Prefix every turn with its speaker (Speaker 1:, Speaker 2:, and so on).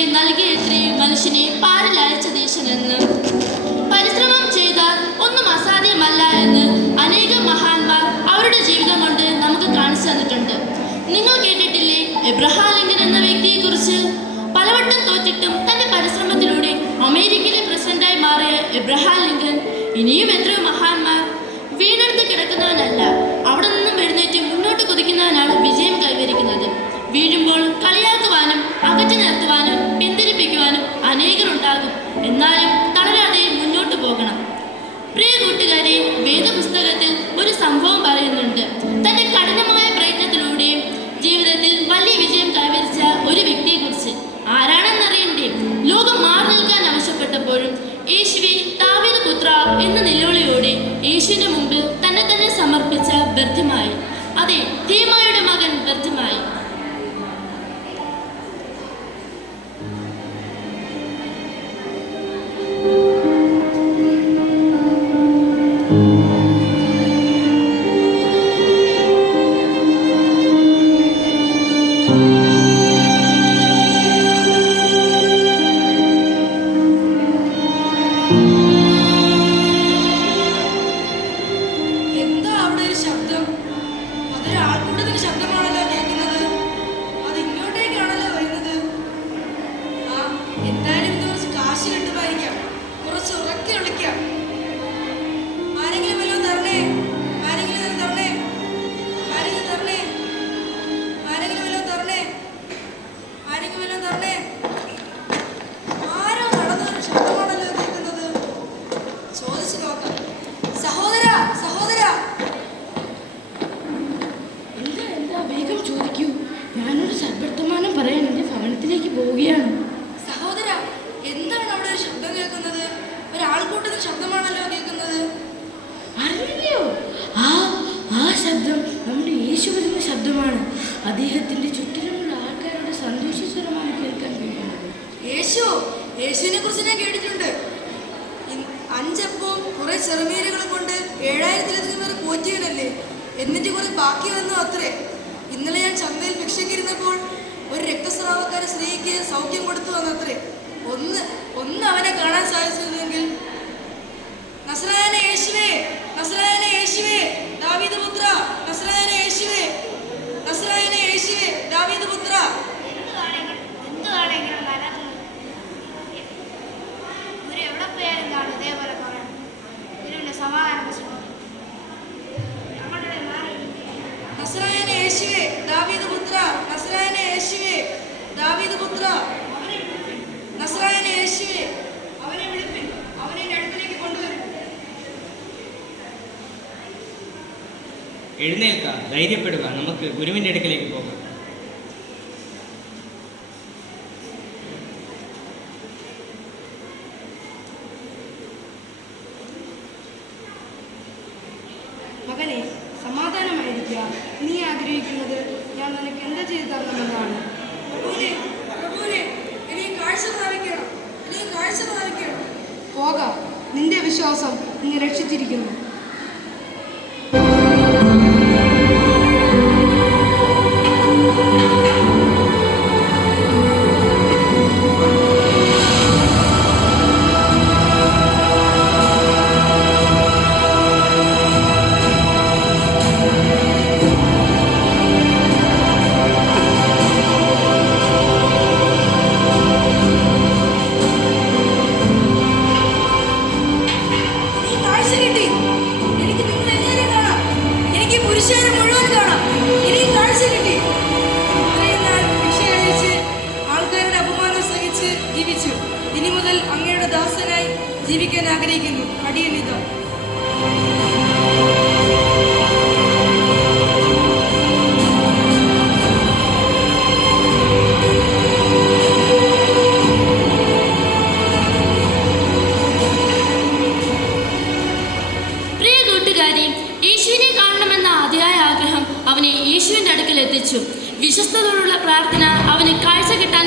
Speaker 1: നൽകിയ നൽകിയത്രേ മനുഷ്യനെ പാടിലയച്ച ദേശമെന്ന്. പരിശ്രമം ചെയ്താൽ ഒന്നും അസാധ്യമല്ല എന്ന് അനേകം മഹാന്മാർ അവരുടെ ജീവിതം കൊണ്ട് നമുക്ക് കാണിച്ചു തന്നിട്ടുണ്ട്. നിങ്ങൾ കേട്ടിട്ടില്ലേ എബ്രഹാം ലിങ്കൻ എന്ന വ്യക്തിയെ കുറിച്ച് പലവട്ടം തോറ്റിട്ടും തന്റെ പരിശ്രമത്തിലൂടെ അമേരിക്കയിലെ പ്രസിഡന്റായി മാറിയ എബ്രഹാം ലിങ്കൻ ഇനിയും എത്രയോ മഹാന്മാർ വീടെടുത്ത് കിടക്കുന്നവനല്ല. അവിടെ നിന്നും എഴുന്നേറ്റ് മുന്നോട്ട് കുതിക്കുന്നവനാണ് വിജയം കൈവരിക്കുന്നത്. വീഴുമ്പോൾ കളിയാക്കുവാനും അകറ്റി പുത്ര എന്ന നിലവിളിയോടെ യേശുവിന്റെ മുമ്പിൽ തന്നെ തന്നെ സമർപ്പിച്ച ബർത്തിമായി അതെ തീമായുടെ മകൻ ബർത്തിമായി
Speaker 2: പോവുകയാണ്.
Speaker 3: സഹോദര എന്താണ് അവിടെ ഒരു ശബ്ദം കേൾക്കുന്നത്? ഒരാൾക്കൂട്ടത്തിൽ ശബ്ദമാണല്ലോ കേൾക്കുന്നത്.
Speaker 2: അറിയില്ലയോ? ആ ആ ശബ്ദം നമ്മുടെ യേശു വരുന്ന ശബ്ദമാണ്. അദ്ദേഹത്തിന്റെ ചുറ്റിലുമുള്ള ആൾക്കാരുടെ സന്തോഷസ്വരമാണ് കേൾക്കാൻ കഴിയുന്നത്.
Speaker 3: യേശു യേശുവിനെ കുറിച്ച് ഞാൻ കേട്ടിട്ടുണ്ട്. അഞ്ചപ്പവും കുറെ ചെറുമീനുകളും കൊണ്ട് ഏഴായിരത്തിലധികം പേർ പോറ്റിയവനല്ലേ എന്നിട്ട് കുറെ ബാക്കി വന്നു അത്രേ. ഇന്നലെ ഞാൻ ചന്തയിൽ സ്ത്രീക്ക് സൗഖ്യം കൊടുത്തു വന്നത്രേ. ഒന്ന് ഒന്ന് അവനെ കാണാൻ സാധിച്ചിരുന്നെങ്കിൽ. നസ്രായന യേശുവേ നസ്രായന യേശുവേ ദാവീദ് പുത്ര നസ്രായന യേശുവേ നസ്രായന യേശുവേ ദാവീദ് പുത്ര
Speaker 4: എന്തുവാണെങ്കിലും നല്ലത് ഗുരു എവിടെ പോയാലും കാണും ഇതേപോലെ പറയാം ഗുരുവിന്റെ സമാധാന പ്രശ്നം ഞങ്ങളുടെ മാറി
Speaker 3: നസ്രായന യേശുവേ ദാവീദ് പുത്ര നസ്രായന യേശുവേ ദാവീദ് പുത്ര നസ്രായന യേശുവേ അവനെ വിളിപ്പിൻ അവനെ എന്റെ അടുക്കിലേക്ക് കൊണ്ടുവരും
Speaker 5: എഴുന്നേൽക്കുക ധൈര്യപ്പെടുക നമുക്ക് ഗുരുവിന്റെ അടുക്കലേക്ക് പോകാം.
Speaker 3: മകനെ സമാധാനമായിരിക്കുക. നീ ആഗ്രഹിക്കുന്നത് ഞാൻ നിനക്ക് എന്താ ചെയ്തു തരണമെന്നാണ്? പോകാം. നിന്റെ വിശ്വാസം നീ രക്ഷിച്ചിരിക്കുന്നു. അപമാനം ജീവിച്ചു. ഇനി മുതൽ അങ്ങയുടെ ദാസനായി ജീവിക്കാൻ ആഗ്രഹിക്കുന്നു. അടിയനിത
Speaker 1: യേശുവിന്റെ അടുക്കൽ പ്രാർത്ഥന അവന് കാഴ്ച കിട്ടാൻ